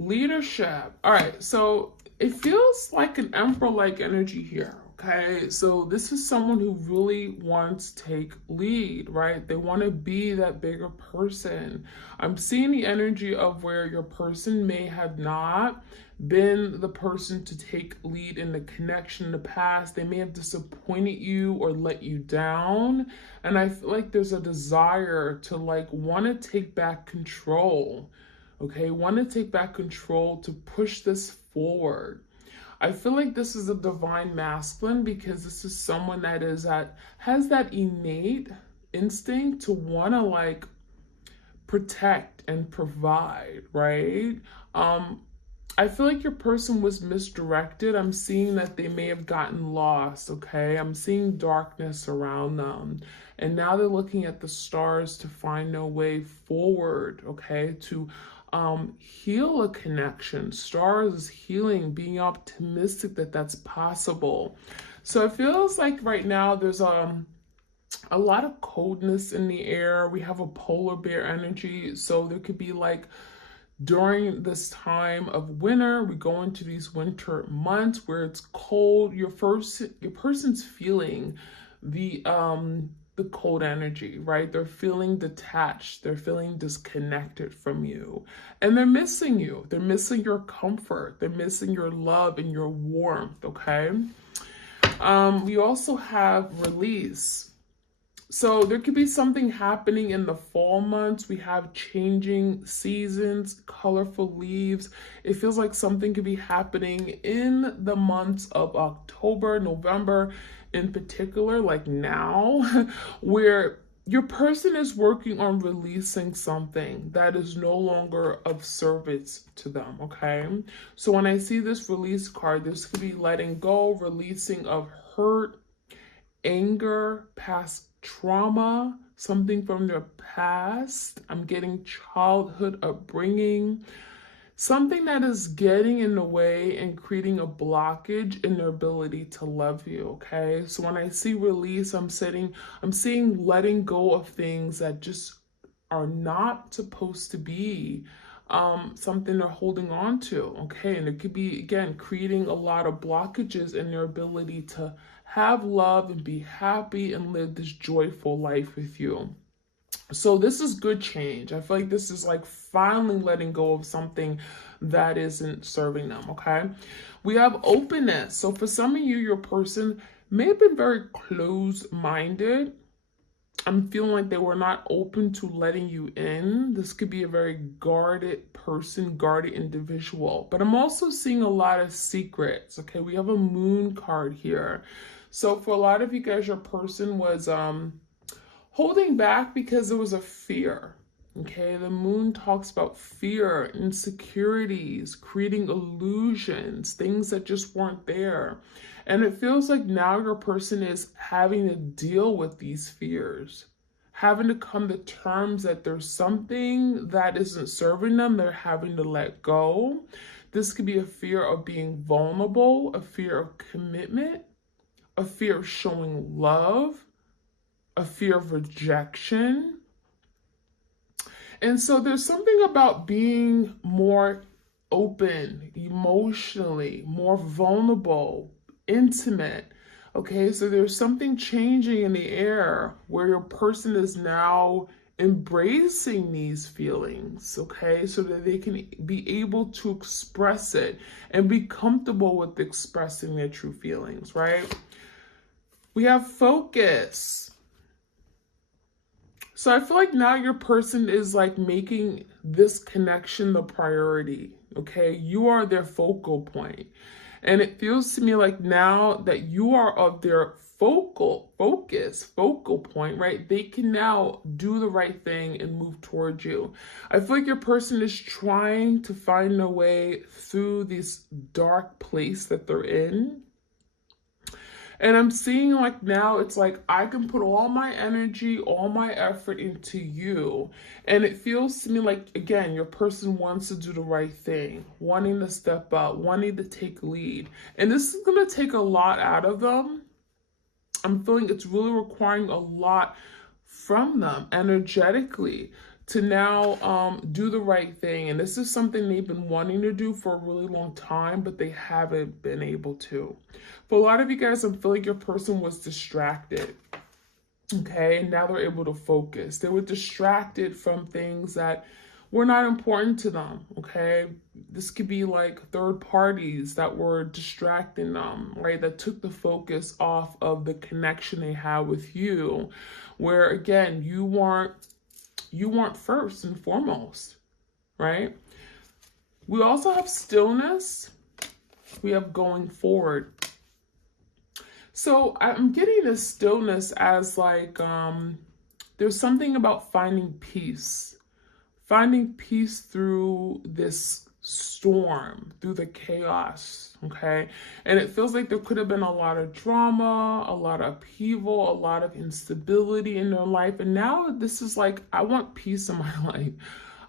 Leadership. All right, so it feels like an emperor-like energy here. Okay, so this is someone who really wants to take lead, right? They want to be that bigger person. I'm seeing the energy of where your person may have not been the person to take lead in the connection in the past. They may have disappointed you or let you down. And I feel like there's a desire to like want to take back control. Okay, want to take back control to push this forward. I feel like this is a divine masculine because this is someone that has that innate instinct to want to like protect and provide, right? Um I feel like your person was misdirected. I'm seeing that they may have gotten lost, okay? I'm seeing darkness around them. And now they're looking at the stars to find a way forward, okay? To heal a connection. Stars is healing, being optimistic that that's possible. So it feels like right now there's a lot of coldness in the air. We have a polar bear energy. So there could be like during this time of winter, we go into these winter months where it's cold. Your person's feeling the cold energy, right? They're feeling detached, they're feeling disconnected from you, and they're missing you. They're missing your comfort, they're missing your love and your warmth. Okay. We also have release. So there could be something happening in the fall months. We have changing seasons, colorful leaves. It feels like something could be happening in the months of October, November in particular, like now, where your person is working on releasing something that is no longer of service to them, okay? So when I see this release card, this could be letting go, releasing of hurt, anger, past trauma, something from their past. I'm getting childhood upbringing, something that is getting in the way and creating a blockage in their ability to love you. Okay. So when I see release, I'm seeing letting go of things that just are not supposed to be something they're holding on to. Okay. And it could be, again, creating a lot of blockages in their ability to have love and be happy and live this joyful life with you. So this is good change. I feel like this is like finally letting go of something that isn't serving them. Okay. We have openness. So for some of you, your person may have been very closed-minded. I'm feeling like they were not open to letting you in. This could be a very guarded person, guarded individual. But I'm also seeing a lot of secrets. Okay, we have a moon card here. So for a lot of you guys, your person was holding back because there was a fear. Okay, the moon talks about fear, insecurities, creating illusions, things that just weren't there. And it feels like now your person is having to deal with these fears, having to come to terms that there's something that isn't serving them, they're having to let go. This could be a fear of being vulnerable, a fear of commitment, a fear of showing love, a fear of rejection. And so there's something about being more open emotionally, more vulnerable, intimate. Okay, so there's something changing in the air where your person is now embracing these feelings, okay, so that they can be able to express it and be comfortable with expressing their true feelings, right? We have focus. So I feel like now your person is like making this connection the priority. Okay. You are their focal point. And it feels to me like now that you are of their focal point, right? They can now do the right thing and move towards you. I feel like your person is trying to find a way through this dark place that they're in. And I'm seeing like now it's like I can put all my energy, all my effort into you. And it feels to me like, again, your person wants to do the right thing, wanting to step up, wanting to take lead. And this is going to take a lot out of them. I'm feeling it's really requiring a lot from them energetically to now do the right thing. And this is something they've been wanting to do for a really long time, but they haven't been able to. For a lot of you guys, I feel like your person was distracted. Okay, and now they're able to focus. They were distracted from things that were not important to them. Okay, this could be like third parties that were distracting them, right? That took the focus off of the connection they had with you, where again, you weren't first and foremost, right? We also have stillness. We have going forward. So I'm getting this stillness as like, there's something about finding peace through this storm, through the chaos, okay? And it feels like there could have been a lot of drama, a lot of upheaval, a lot of instability in their life. And now this is like, I want peace in my life.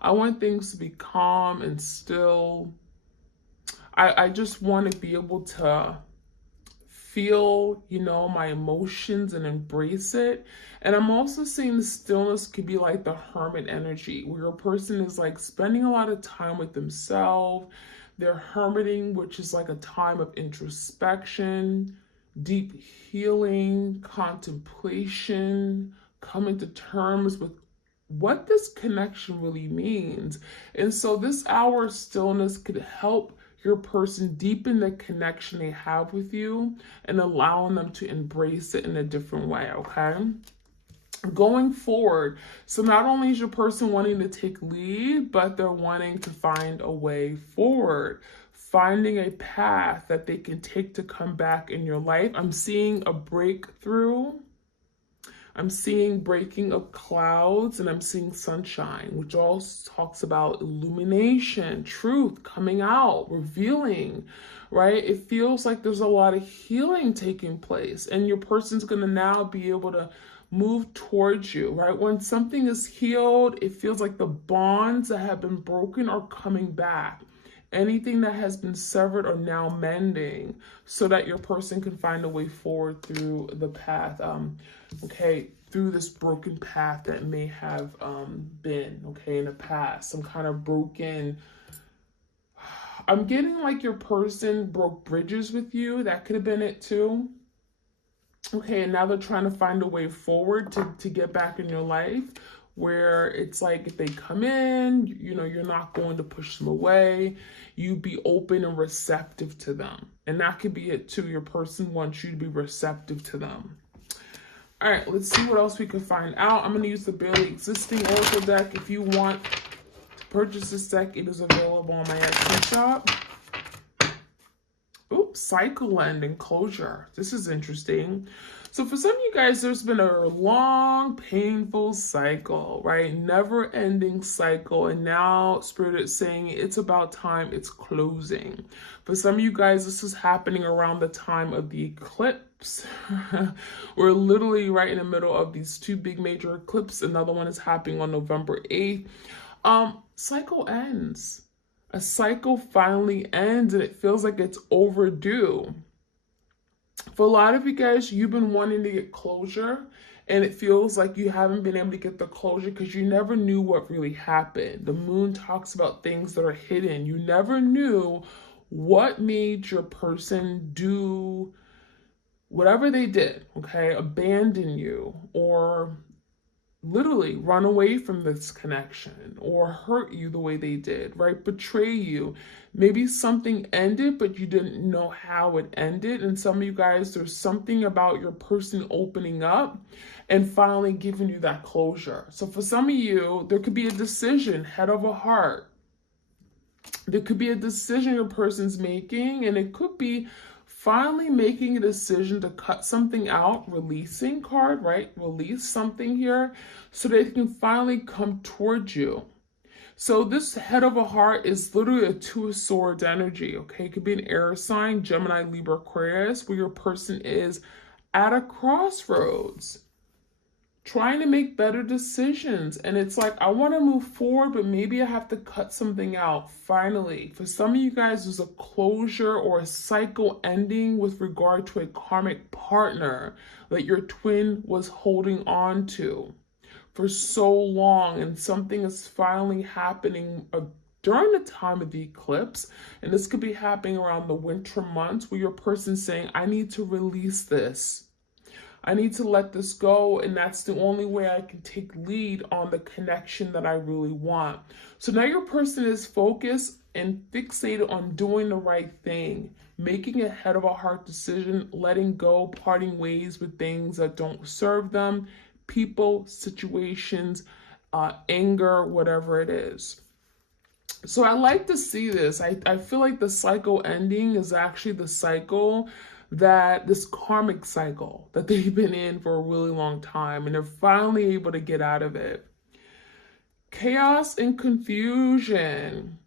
I want things to be calm and still. I just want to be able to feel, my emotions and embrace it. And I'm also seeing the stillness could be like the hermit energy, where a person is like spending a lot of time with themselves. They're hermiting, which is like a time of introspection, deep healing, contemplation, coming to terms with what this connection really means. And so this hour of stillness could help your person deepen the connection they have with you and allowing them to embrace it in a different way, okay? Going forward, so not only is your person wanting to take lead, but they're wanting to find a way forward, finding a path that they can take to come back in your life. I'm seeing a breakthrough. I'm seeing breaking of clouds, and I'm seeing sunshine, which also talks about illumination, truth coming out, revealing, right? It feels like there's a lot of healing taking place, and your person's going to now be able to move towards you, right? When something is healed, it feels like the bonds that have been broken are coming back. Anything that has been severed are now mending so that your person can find a way forward through the path, through this broken path that may have been, in the past. Some kind of broken, I'm getting like your person broke bridges with you. That could have been it too. Okay, and now they're trying to find a way forward to get back in your life, where it's like if they come in, you're not going to push them away. You be open and receptive to them. And that could be it too. Your person wants you to be receptive to them. All right, let's see what else we can find out. I'm going to use the Barely Existing Oracle deck. If you want to purchase this deck, it is available on my Etsy shop. Oops, cycle end and closure. This is interesting. So for some of you guys, there's been a long, painful cycle, right? Never-ending cycle. And now Spirit is saying it's about time it's closing. For some of you guys, this is happening around the time of the eclipse. We're literally right in the middle of these two big major eclipses. Another one is happening on November 8th. Cycle ends. A cycle finally ends, and it feels like it's overdue. For a lot of you guys, you've been wanting to get closure, and it feels like you haven't been able to get the closure because you never knew what really happened. The moon talks about things that are hidden. You never knew what made your person do whatever they did, abandon you, or literally run away from this connection, or hurt you the way they did, right? Betray you. Maybe something ended, but you didn't know how it ended. And some of you guys, there's something about your person opening up and finally giving you that closure. So for some of you, there could be a decision, head over heart. There could be a decision your person's making, and it could be finally making a decision to cut something out, releasing card, right? Release something here so they can finally come towards you. So this head of a heart is literally a Two of Swords energy, okay? It could be an air sign, Gemini, Libra, Aquarius, where your person is at a crossroads, trying to make better decisions. And it's like, I want to move forward, but maybe I have to cut something out. Finally, for some of you guys, there's a closure or a cycle ending with regard to a karmic partner that your twin was holding on to. for so long, and something is finally happening during the time of the eclipse. And this could be happening around the winter months, where your person's saying, I need to release this. I need to let this go, and that's the only way I can take lead on the connection that I really want. So now your person is focused and fixated on doing the right thing, making a head of a heart decision, letting go, parting ways with things that don't serve them, people, situations, anger, whatever it is. So I like to see this. I feel like the cycle ending is actually the cycle that this karmic cycle that they've been in for a really long time, and they're finally able to get out of it. Chaos and confusion.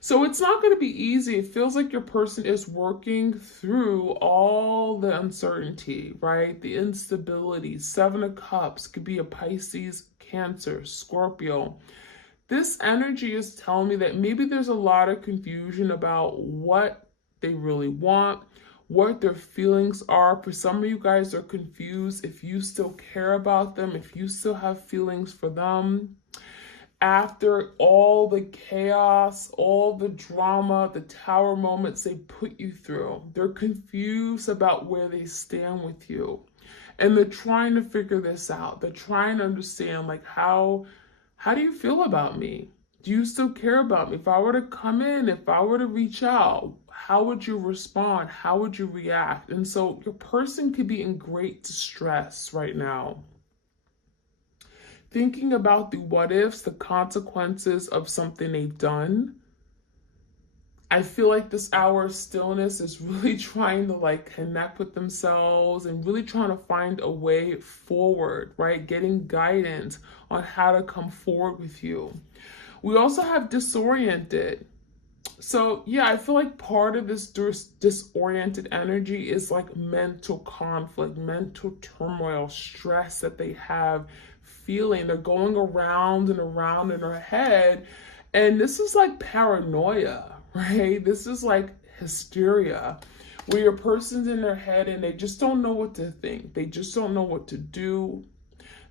So it's not going to be easy. It feels like your person is working through all the uncertainty, right? The instability. 7 of Cups could be a Pisces, Cancer, Scorpio. This energy is telling me that maybe there's a lot of confusion about what they really want, what their feelings are. For some of you guys, they're confused if you still care about them, if you still have feelings for them. After all the chaos, all the drama, the tower moments they put you through, they're confused about where they stand with you. And they're trying to figure this out. They're trying to understand, like, how do you feel about me? Do you still care about me? If I were to come in, if I were to reach out, how would you respond? How would you react? And so your person could be in great distress right now, thinking about the what ifs, the consequences of something they've done. I feel like this hour of stillness is really trying to like connect with themselves and really trying to find a way forward, right? Getting guidance on how to come forward with you. We also have disoriented. So yeah, I feel like part of this disoriented energy is like mental conflict, mental turmoil, stress that they have feeling. They're going around and around in their head. And this is like paranoia, right? This is like hysteria, where your person's in their head and they just don't know what to think. They just don't know what to do.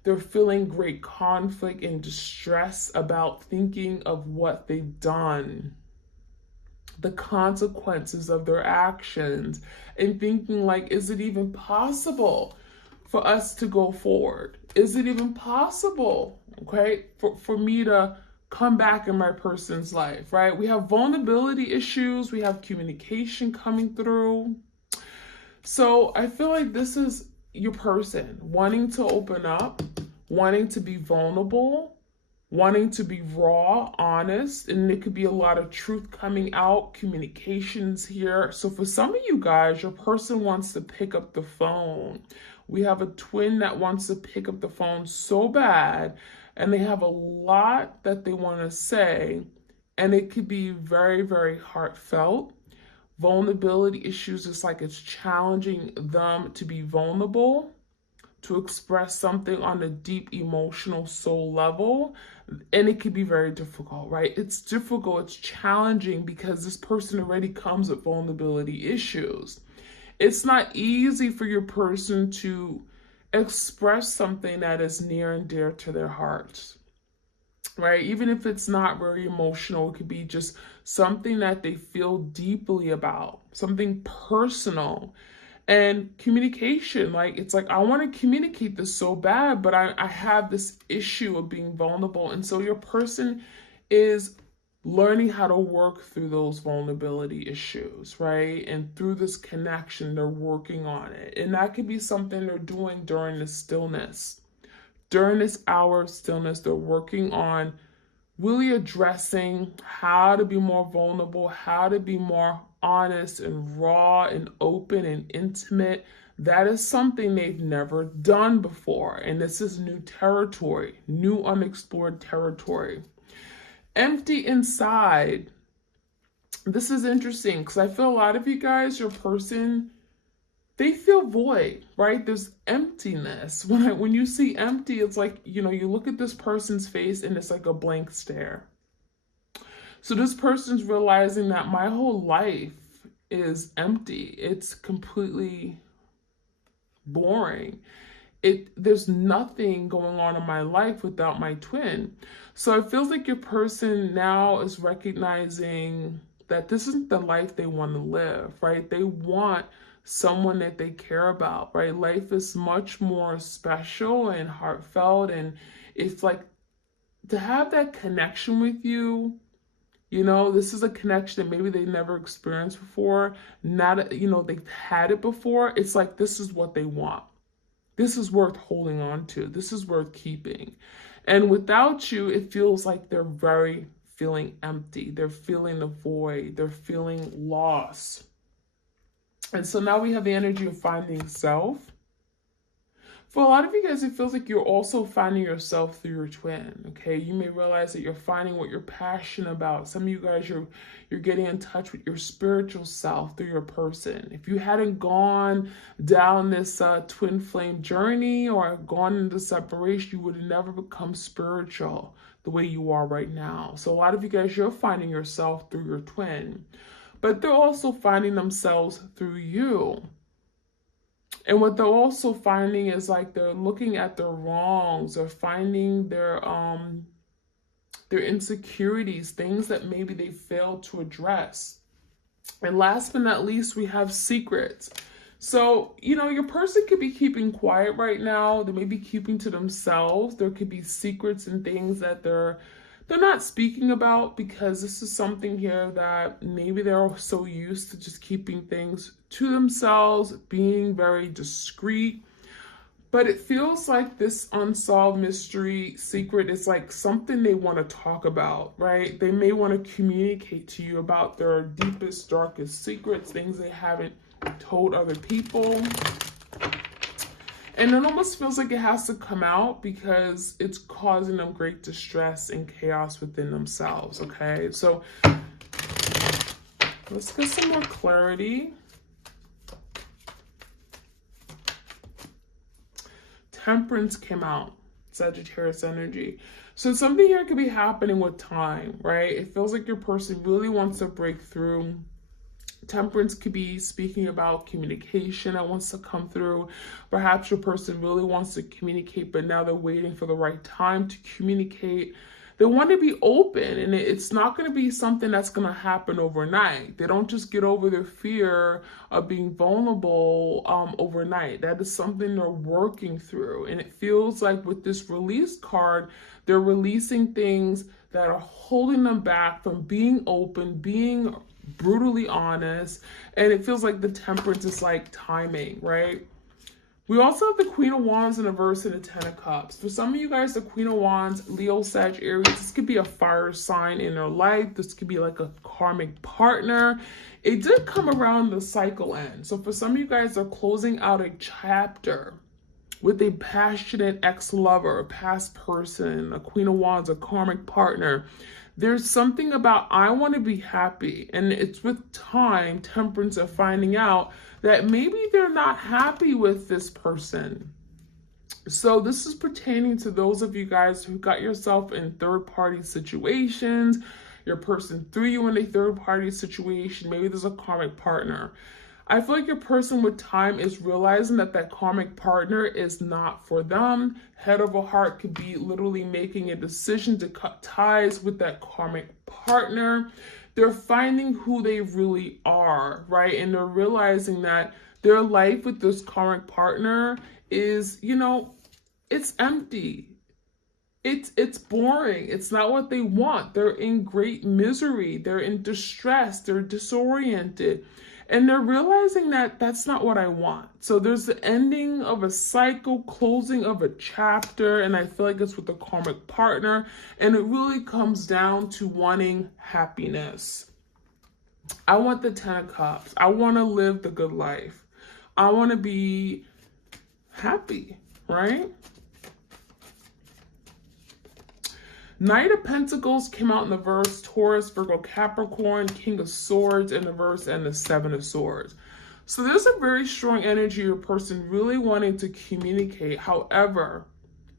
They're feeling great conflict and distress about thinking of what they've done, the consequences of their actions, and thinking like, is it even possible for us to go forward? Is it even possible, okay, for me to come back in my person's life, right? We have vulnerability issues. We have communication coming through. So I feel like this is your person wanting to open up, wanting to be vulnerable, wanting to be raw, honest, and it could be a lot of truth coming out, communications here. So for some of you guys, your person wants to pick up the phone. We have a twin that wants to pick up the phone so bad, and they have a lot that they want to say, and it could be very, very heartfelt. Vulnerability issues, it's like it's challenging them to be vulnerable, to express something on a deep emotional soul level. And it can be very difficult, right? It's difficult, it's challenging, because this person already comes with vulnerability issues. It's not easy for your person to express something that is near and dear to their hearts, right? Even if it's not very emotional, it could be just something that they feel deeply about, something personal. And communication, like, it's like, I want to communicate this so bad, but I have this issue of being vulnerable. And so your person is learning how to work through those vulnerability issues, right? And through this connection, they're working on it. And that could be something they're doing during the stillness. During this hour of stillness, they're working on really addressing how to be more vulnerable, how to be more honest and raw and open and intimate. That is something they've never done before. And this is new territory, new unexplored territory. Empty inside. This is interesting because I feel a lot of you guys, your person, they feel void, right? There's emptiness. When you see empty, it's like, you look at this person's face and it's like a blank stare. So this person's realizing that my whole life is empty. It's completely boring. there's nothing going on in my life without my twin. So it feels like your person now is recognizing that this isn't the life they want to live, right? They want someone that they care about, right? Life is much more special and heartfelt, and it's like to have that connection with you. You know, this is a connection that maybe they never experienced before. Not, you know, they've had it before. It's like this is what they want. This is worth holding on to. This is worth keeping. And without you, it feels like they're very feeling empty. They're feeling the void. They're feeling lost. And so now we have the energy of finding self. For a lot of you guys, it feels like you're also finding yourself through your twin, okay? You may realize that you're finding what you're passionate about. Some of you guys, you're getting in touch with your spiritual self through your person. If you hadn't gone down this twin flame journey or gone into separation, you would have never become spiritual the way you are right now. So a lot of you guys, you're finding yourself through your twin, but they're also finding themselves through you. And what they're also finding is like they're looking at their wrongs or finding their insecurities, things that maybe they failed to address. And last but not least, we have secrets. So, you know, your person could be keeping quiet right now. They may be keeping to themselves. There could be secrets and things that they're not speaking about, because this is something here that maybe they're so used to just keeping things to themselves, being very discreet. But it feels like this unsolved mystery secret is like something they want to talk about, right? They may want to communicate to you about their deepest, darkest secrets, things they haven't told other people. And it almost feels like it has to come out because it's causing them great distress and chaos within themselves, okay? So let's get some more clarity. Temperance came out, Sagittarius energy. So something here could be happening with time, right? It feels like your person really wants to break through. Temperance could be speaking about communication that wants to come through. Perhaps your person really wants to communicate, but now they're waiting for the right time to communicate. They want to be open, and it's not going to be something that's going to happen overnight. They don't just get over their fear of being vulnerable overnight. That is something they're working through. And it feels like with this release card, they're releasing things that are holding them back from being open, being brutally honest. And it feels like the temperance is like timing, right? We also have the Queen of Wands in reverse and the Ten of Cups. For some of you guys, the Queen of Wands, Leo, Sag, Aries, this could be a fire sign in their life. This could be like a karmic partner. It did come around the cycle end. So for some of you guys, they're closing out a chapter with a passionate ex-lover, a past person, a Queen of Wands, a karmic partner. There's something about, I want to be happy. And it's with time, temperance, of finding out that maybe they're not happy with this person. So this is pertaining to those of you guys who got yourself in third-party situations. Your person threw you in a third-party situation. Maybe there's a karmic partner. I feel like your person with time is realizing that that karmic partner is not for them. Head over heart could be literally making a decision to cut ties with that karmic partner. They're finding who they really are, right? And they're realizing that their life with this karmic partner is, you know, it's empty. It's boring. It's not what they want. They're in great misery. They're in distress. They're disoriented. And they're realizing that that's not what I want. So there's the ending of a cycle, closing of a chapter, and I feel like it's with a karmic partner. And it really comes down to wanting happiness. I want the Ten of Cups. I want to live the good life. I want to be happy, right? Knight of Pentacles came out in the verse, Taurus, Virgo, Capricorn, King of Swords in the verse, and the Seven of Swords. So there's a very strong energy of your person really wanting to communicate. However,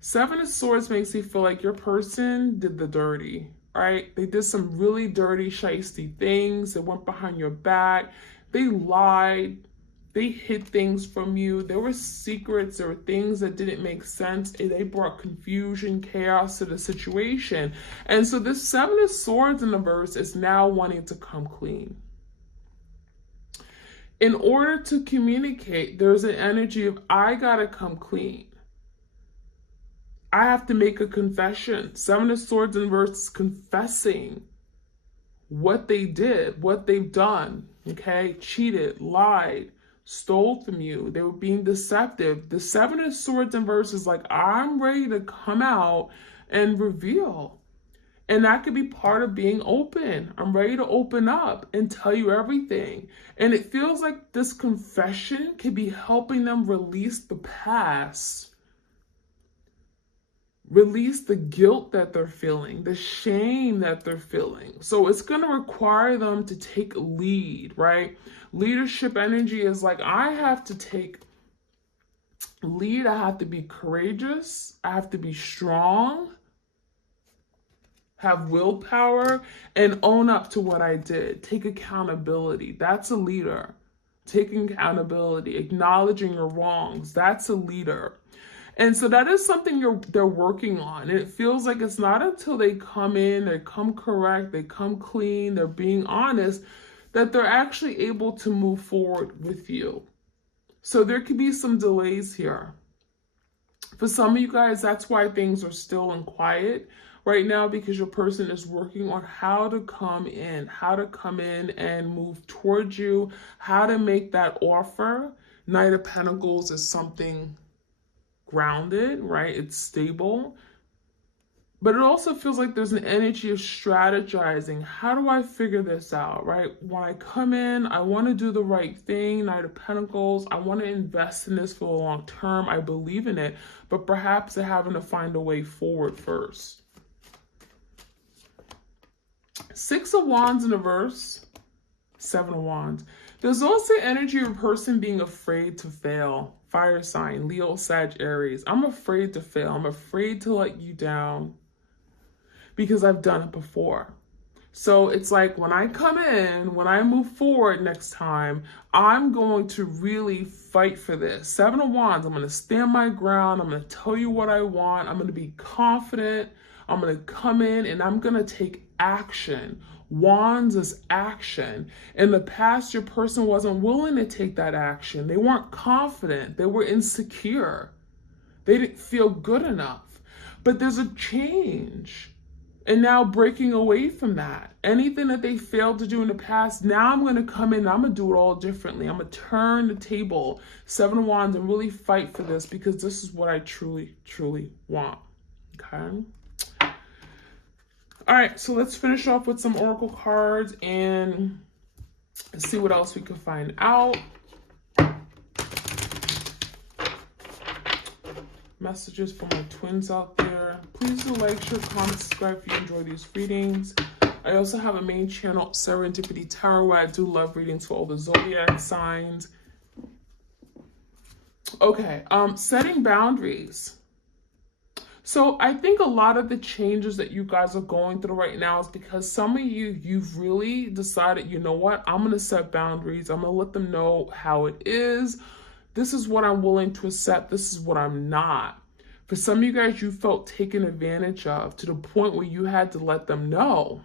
Seven of Swords makes me feel like your person did the dirty, right? They did some really dirty, shiesty things. They went behind your back. They lied. They hid things from you. There were secrets. There were things that didn't make sense. And they brought confusion, chaos to the situation. And so this Seven of Swords in the verse is now wanting to come clean. In order to communicate, there's an energy of, I gotta come clean. I have to make a confession. Seven of Swords in verse is confessing what they did, what they've done, okay? Cheated, lied, stole from you. They were being deceptive. The Seven of Swords in verse is like, I'm ready to come out and reveal. And that could be part of being open. I'm ready to open up and tell you everything. And it feels like this confession could be helping them release the past, release the guilt that they're feeling, the shame that they're feeling. So it's going to require them to take lead, right? Leadership energy is like, I have to take lead. I have to be courageous. I have to be strong, have willpower, and own up to what I did. Take accountability. That's a leader. Taking accountability, acknowledging your wrongs. That's a leader. And so that is something they're working on. And it feels like it's not until they come in, they come correct, they come clean, they're being honest, that they're actually able to move forward with you. So there could be some delays here. For some of you guys, that's why things are still in quiet right now, because your person is working on how to come in and move towards you, how to make that offer. Knight of Pentacles is something grounded, right? It's stable. But it also feels like there's an energy of strategizing. How do I figure this out, right? When I come in, I want to do the right thing. Knight of Pentacles, I want to invest in this for the long term. I believe in it, but perhaps they're having to find a way forward first. Six of Wands in the verse, Seven of Wands. There's also energy of a person being afraid to fail. Fire sign, Leo, Sag, Aries. I'm afraid to fail. I'm afraid to let you down because I've done it before. So it's like when I come in, when I move forward next time, I'm going to really fight for this. Seven of Wands, I'm going to stand my ground. I'm going to tell you what I want. I'm going to be confident. I'm going to come in and I'm going to take action. Wands is action. In the past, your person wasn't willing to take that action. They weren't confident. They were insecure. They didn't feel good enough. But there's a change. And now breaking away from that. Anything that they failed to do in the past, now I'm going to come in and I'm going to do it all differently. I'm going to turn the table, Seven of Wands, and really fight for this because this is what I truly, truly want. Okay? All right, so let's finish off with some oracle cards and see what else we can find out. Messages for my twins out there. Please do like, share, comment, subscribe if you enjoy these readings. I also have a main channel, Serendipity Tarot, where I do love readings for all the zodiac signs. Okay, setting boundaries. So I think a lot of the changes that you guys are going through right now is because some of you've really decided, you know what, I'm going to set boundaries. I'm going to let them know how it is. This is what I'm willing to accept. This is what I'm not. For some of you guys, you felt taken advantage of to the point where you had to let them know.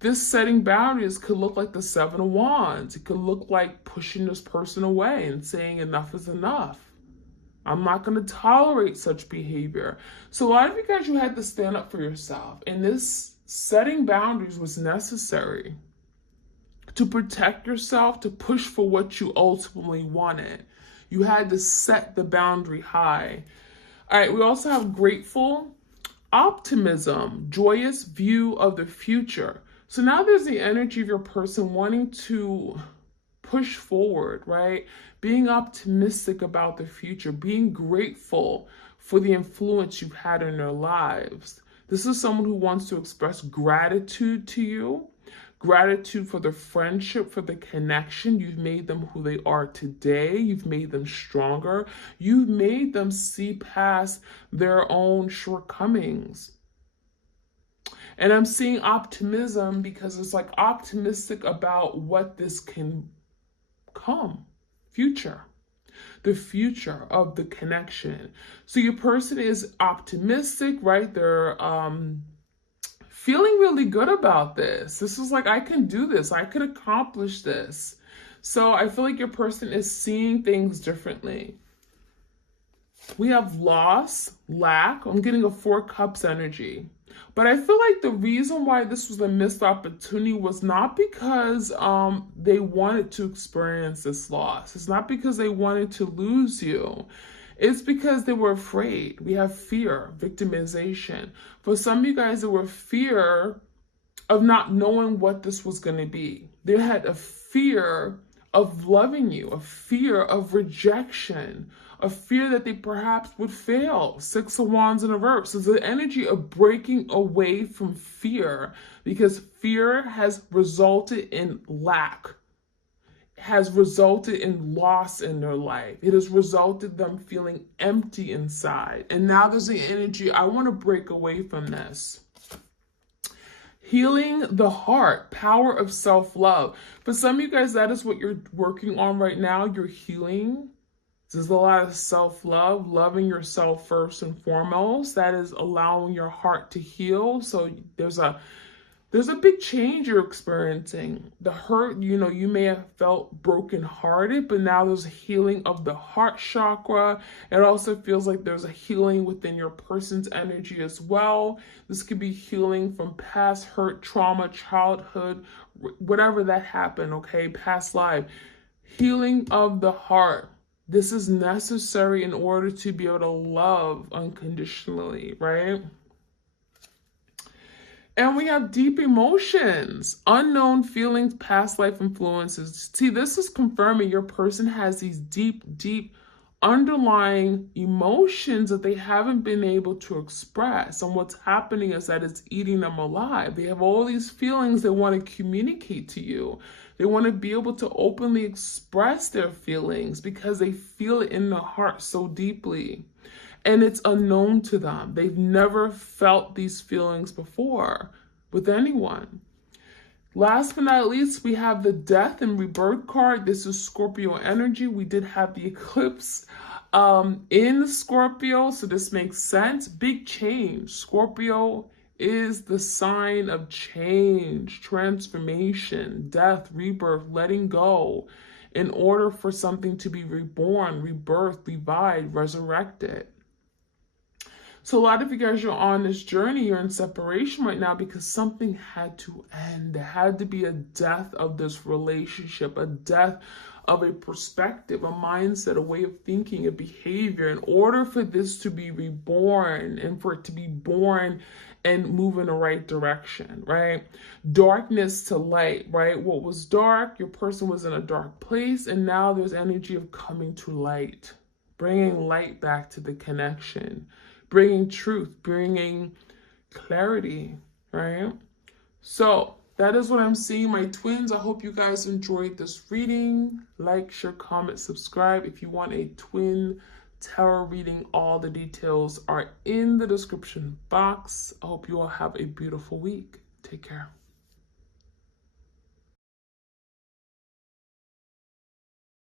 This setting boundaries could look like the Seven of Wands. It could look like pushing this person away and saying enough is enough. I'm not going to tolerate such behavior. So a lot of you guys, you had to stand up for yourself. And this setting boundaries was necessary to protect yourself, to push for what you ultimately wanted. You had to set the boundary high. All right, we also have grateful, optimism, joyous view of the future. So now there's the energy of your person wanting to push forward, right? Being optimistic about the future, being grateful for the influence you've had in their lives. This is someone who wants to express gratitude to you, gratitude for the friendship, for the connection. You've made them who they are today. You've made them stronger. You've made them see past their own shortcomings. And I'm seeing optimism because it's like optimistic about what this can come. Future. The future of the connection. So your person is optimistic, right? They're feeling really good about this. This is like, I can do this. I can accomplish this. So I feel like your person is seeing things differently. We have loss, lack. I'm getting a 4 cups energy. But I feel like the reason why this was a missed opportunity was not because they wanted to experience this loss. It's not because they wanted to lose you. It's because they were afraid. We have fear, victimization. For some of you guys, there were fear of not knowing what this was going to be. They had a fear of loving you, a fear of rejection, a fear that they perhaps would fail. 6 of Wands in reverse. So the energy of breaking away from fear, because fear has resulted in lack, has resulted in loss in their life. It has resulted them feeling empty inside. And now there's the energy, I want to break away from this. Healing the heart, power of self-love. For some of you guys, that is what you're working on right now. You're healing. There's a lot of self-love, loving yourself first and foremost. That is allowing your heart to heal. So there's a big change you're experiencing. The hurt, you may have felt brokenhearted, but now there's a healing of the heart chakra. It also feels like there's a healing within your person's energy as well. This could be healing from past hurt, trauma, childhood, whatever that happened, okay? Past life. Healing of the heart. This is necessary in order to be able to love unconditionally, right? And we have deep emotions, unknown feelings, past life influences. See, this is confirming your person has these deep, deep underlying emotions that they haven't been able to express. And what's happening is that it's eating them alive. They have all these feelings they want to communicate to you. They want to be able to openly express their feelings because they feel it in their heart so deeply. And it's unknown to them. They've never felt these feelings before with anyone. Last but not least, we have the Death and Rebirth card. This is Scorpio energy. We did have the eclipse in Scorpio, so this makes sense. Big change. Scorpio is the sign of change, transformation, death, rebirth, letting go in order for something to be reborn, rebirthed, revived, resurrected. So a lot of you guys are on this journey, you're in separation right now because something had to end. There had to be a death of this relationship, a death of a perspective, a mindset, a way of thinking, a behavior, in order for this to be reborn and for it to be born and move in the right direction, right? Darkness to light, right? What was dark, your person was in a dark place, and now there's energy of coming to light, bringing light back to the connection, bringing truth, bringing clarity, right? So that is what I'm seeing, my twins. I hope you guys enjoyed this reading. Like, share, comment, subscribe. If you want a twin tarot reading, all the details are in the description box. I hope you all have a beautiful week. Take care.